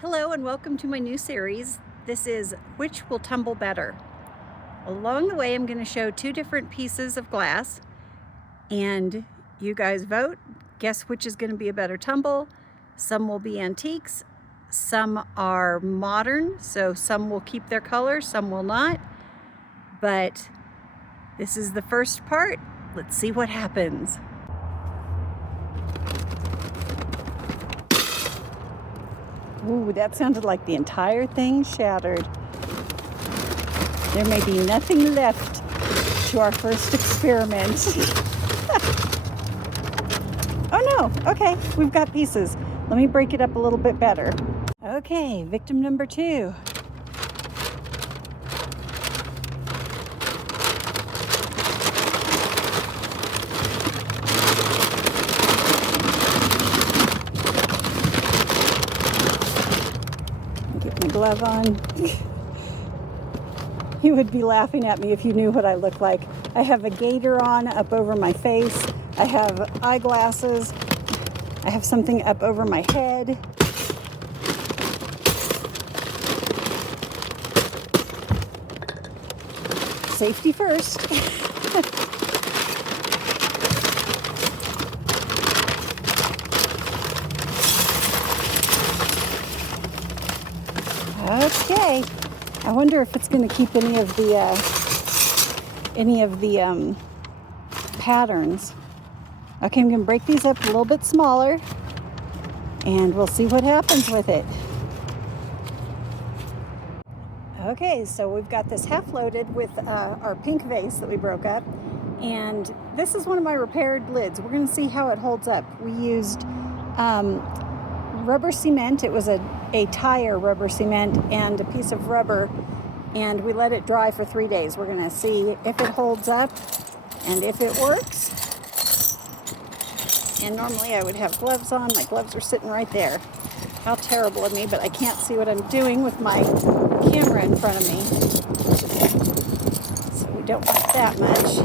Hello and welcome to my new series. This is Which Will Tumble Better? Along the way I'm going to show two different pieces of glass and you guys vote. Guess which is going to be a better tumble. Some will be antiques, some are modern, so some will keep their color, some will not. But this is the first part. Let's see what happens. Ooh, that sounded like the entire thing shattered. There may be nothing left to our first experiment. Oh no, okay, we've got pieces. Let me break it up a little bit better. Okay, victim number 2. Get my glove on. You would be laughing at me if you knew what I look like. I have a gaiter on up over my face. I have eyeglasses. I have something up over my head. Safety first. Okay, I wonder if it's going to keep any of the patterns. Okay, I'm going to break these up a little bit smaller, and we'll see what happens with it. Okay, so we've got this half loaded with our pink vase that we broke up, and this is one of my repaired lids. We're going to see how it holds up. We used rubber cement. It was a tire rubber cement and a piece of rubber, and we let it dry for 3 days. We're going to see if it holds up and if it works. And normally I would have gloves on. My gloves are sitting right there. How terrible of me, but I can't see what I'm doing with my camera in front of me. So we don't want that much.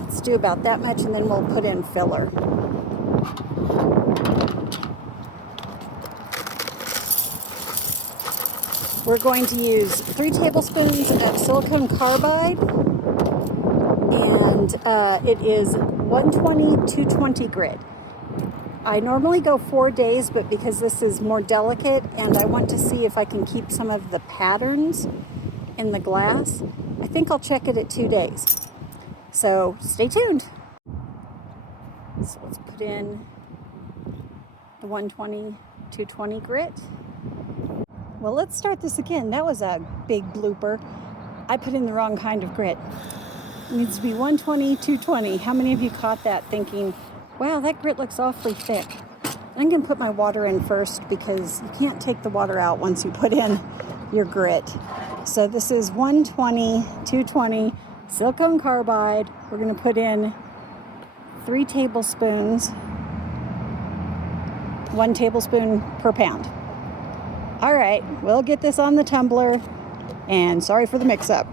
Let's do about that much, and then we'll put in filler. We're going to use 3 tablespoons of silicone carbide, and it is 120-220 grit. I normally go 4 days, but because this is more delicate and I want to see if I can keep some of the patterns in the glass, I think I'll check it at 2 days. So stay tuned. So let's put in the 120-220 grit. Well, let's start this again. That was a big blooper. I put in the wrong kind of grit. It needs to be 120-220. How many of you caught that thinking, wow, that grit looks awfully thick? I'm going to put my water in first because you can't take the water out once you put in your grit. So this is 120-220 silicone carbide. We're going to put in 3 tablespoons, 1 tablespoon per pound. All right, we'll get this on the tumbler, and sorry for the mix-up.